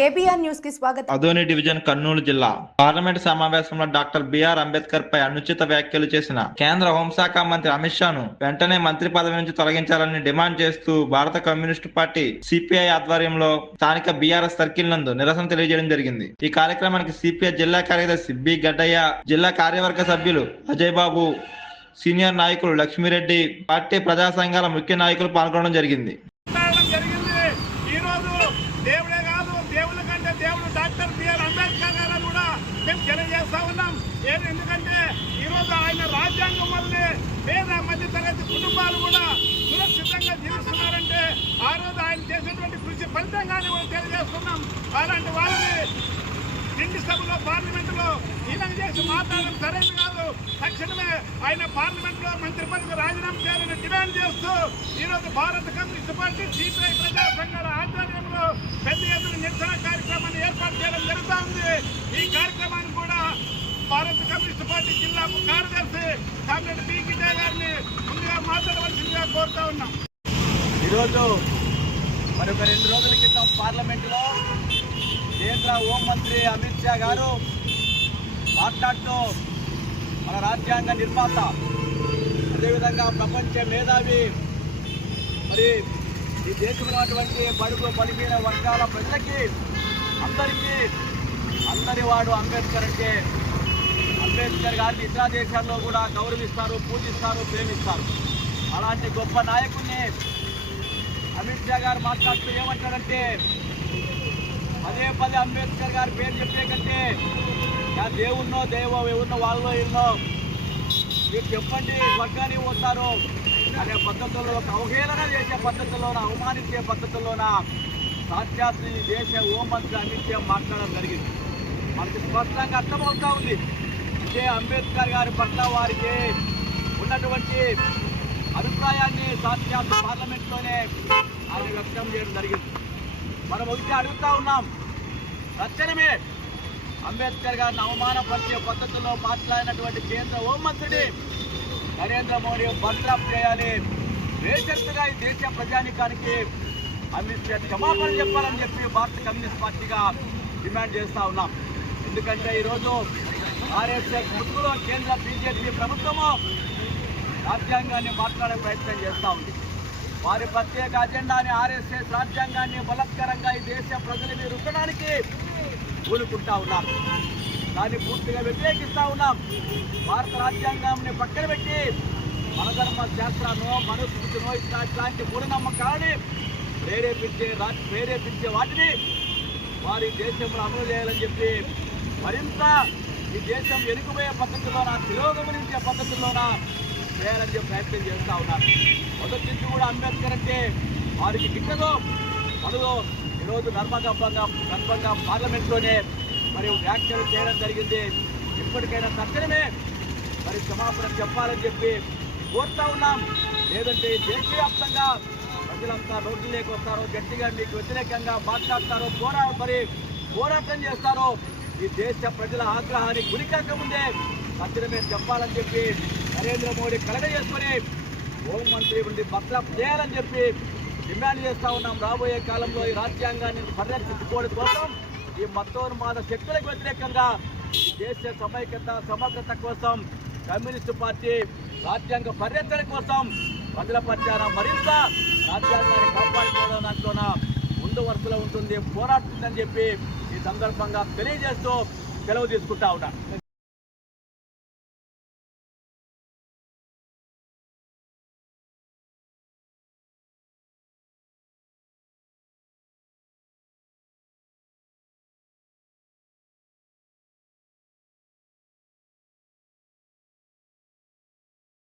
KBR న్యూస్కి స్వాగతం. Adoni division Kurnool జిల్లా. పార్లమెంట్ సమావేశంలో డాక్టర్ బిఆర్ అంబేద్కర్ పై అనుచిత వ్యాఖ్యలు చేసిన కేంద్ర హోంశాఖ మంత్రి అమిత్ షాను వెంటనే మంత్రి పదవి నుంచి తొలగించాలని డిమాండ్ చేస్తూ భారత కమ్యూనిస్టు పార్టీ సిపిఐ ఆధ్వర్యంలో స్థానిక బీఆర్ఎస్ సర్కిల్ నందు నిరసన తెలియజేయడం జరిగింది. ఈ కార్యక్రమానికి సిపిఐ జిల్లా కార్యదర్శి బి గడ్డయ్య జిల్లా కార్యవర్గ సభ్యులు అజయ్ బాబు సీనియర్ నాయకులు లక్ష్మీరెడ్డి పార్టీ ప్రజా సంఘాల ముఖ్య నాయకులు పాల్గొనడం జరిగింది మాట్లాడడం జరిగింది ఈ రోజు దేవుడే కాదు దేవుళ్ళ కంటే దేవుడు డాక్టర్ బిఆర్ అంబేద్కర్ గారు కూడా మేము తెలియజేస్తా లేదు. ఎందుకంటే ఈ రోజు ఆయన రాజ్యాంగం వల్లే పేద మధ్య తరగతి కుటుంబాలు కూడా సురక్షితంగా జీవిస్తున్నారంటే ఆ రోజు ఆయన చేసినటువంటి కృషి ఫలితంగానే కూడా తెలియజేస్తున్నాం. అలాంటి వాళ్ళని ఇంటి సభలో పార్లమెంట్లో ఈయన చేసి మాట్లాడడం సరైనది కాదు. తక్షణమే ఆయన పార్లమెంట్లో మంత్రి పదవి రాజీనామా చేయాలని డిమాండ్ చేస్తూ ఈ రోజు భారత కమ్యూనిస్ట్ పార్టీ సిపిఐ ప్రజా ఆధ్వర్యంలో పెద్ద ఎత్తున నిరసన కార్యక్రమాన్ని ఏర్పాటు చేయడం జరుగుతూ ఉంది ఈ కార్యక్రమాన్ని కూడా భారత కమ్యూనిస్ట్ పార్టీ జిల్లా కార్యదర్శి కామ్రేడ్ పి గిడ్డే గారిని ముందుగా మాట్లాడవలసిందిగా కోరుతా ఉన్నాం. ఈరోజు మరి ఒక రెండు రోజుల క్రితం పార్లమెంటులో కేంద్ర హోంమంత్రి అమిత్ షా గారు మాట్లాడుతూ మన రాజ్యాంగ నిర్మాత అదేవిధంగా ప్రపంచ మేధావి మరి ఈ దేశంలోటువంటి బడుగు బలిహీన వర్గాల ప్రజలకి అందరికీ అందరి వాడు అంబేద్కర్ అంటే అంబేద్కర్ గారిని ఇతర దేశాల్లో కూడా గౌరవిస్తారు పూజిస్తారు ప్రేమిస్తారు. అలాంటి గొప్ప నాయకుడిని అమిత్ షా గారు మాట్లాడుతూ ఏమంటారంటే పదే పదే అంబేద్కర్ గారి పేరు చెప్పే కంటే నా దేవున్నో దేవో ఎవరినో వాళ్ళో ఎన్నో మీరు చెప్పండి స్వర్గానికి పోతారు అనే పద్ధతుల్లో ఒక అవహేళన చేసే పద్ధతుల్లోన అవమానించే పద్ధతుల్లోన సాక్షాత్ దేశ హోంమంత్రి అమిత్ షా మాట్లాడడం జరిగింది. మనకి స్పష్టంగా అర్థమవుతా ఉంది. ఇదే అంబేద్కర్ గారి పట్ల వారికి ఉన్నటువంటి అభిప్రాయాన్ని సాక్షాత్ పార్లమెంట్లోనే ఆయన వ్యక్తం చేయడం జరిగింది. మనం ఒకటి అడుగుతా ఉన్నాం. తక్షణమే అంబేద్కర్ గారిని అవమానపరిచే పద్ధతిలో మాట్లాడినటువంటి కేంద్ర హోంమంత్రిని నరేంద్ర మోడీ బర్తరఫ్ చేయాలి. బేషరతుగా ఈ దేశ ప్రజానికానికి అమిత్ షా క్షమాపణ చెప్పాలని చెప్పి భారత కమ్యూనిస్ట్ పార్టీగా డిమాండ్ చేస్తూ ఉన్నాం. ఎందుకంటే ఈరోజు ఆర్ఎస్ఎస్ ముట్టులో కేంద్ర బీజేపీ ప్రభుత్వము రాజ్యాంగాన్ని మాట్లాడే ప్రయత్నం చేస్తూ ఉంది. వారి ప్రత్యేక అజెండాని ఆర్ఎస్ఎస్ రాజ్యాంగాన్ని బలత్కరంగా ఈ దేశ ప్రజలని రుద్దడానికి కూలుకుంటా ఉన్నారు దాన్ని పూర్తిగా వ్యతిరేకిస్తూ ఉన్నాం. భారత రాజ్యాంగాన్ని పక్కన పెట్టి మనధర్మ శాస్త్రాన్నో మనుస్మృతినో ఇట్లా ఇట్లాంటి మూఢనమ్మకాలని ప్రేరేపించే రా ప్రేరేపించే వాటిని వారి దేశంలో అమలు చేయాలని చెప్పి మరింత ఈ దేశం వెనుకబోయే పద్ధతిలోన తిరోగమనించే పద్ధతిలోన చేయాలని చెప్పి ప్రయత్నం చేస్తూ ఉన్నారు మొదటి నుంచి కూడా అంబేద్కర్ అంటే వారికి గిట్టదో మనలో ఈరోజు నర్మగర్భంగా గర్భంగా పార్లమెంట్లోనే మరి వ్యాఖ్యలు చేయడం జరిగింది. ఇప్పటికైనా తక్షణమే మరి క్షమాపణ చెప్పాలని చెప్పి కోరుతా ఉన్నాం. లేదంటే దేశవ్యాప్తంగా ప్రజలంతా రోడ్లు వస్తారో గట్టిగా మీకు వ్యతిరేకంగా మాట్లాడతారో పోరా మరి పోరాటం చేస్తారో ఈ దేశ ప్రజల ఆగ్రహానికి గురికాకముందే తక్షణమే చెప్పాలని చెప్పి నరేంద్ర మోడీ కలగ చేసుకొని హోంమంత్రి ఉండి భద్ర చేయాలని చెప్పి డిమాండ్ చేస్తా ఉన్నాం. రాబోయే కాలంలో ఈ రాజ్యాంగాన్ని పరిరక్షించుకోవడం కోసం ఈ మతోన్మాద శక్తులకు వ్యతిరేకంగా ఈ దేశ సమైక్యత సమగ్రత కోసం కమ్యూనిస్టు పార్టీ రాజ్యాంగ పరిరక్షణ కోసం ప్రజల పక్షాన మరింత రాజ్యాంగాన్ని కాపాడుకోవడం హక్కులో ఉంటుంది పోరాడుతుందని చెప్పి ఈ సందర్భంగా తెలియజేస్తూ సెలవు తీసుకుంటా ఉన్నాను.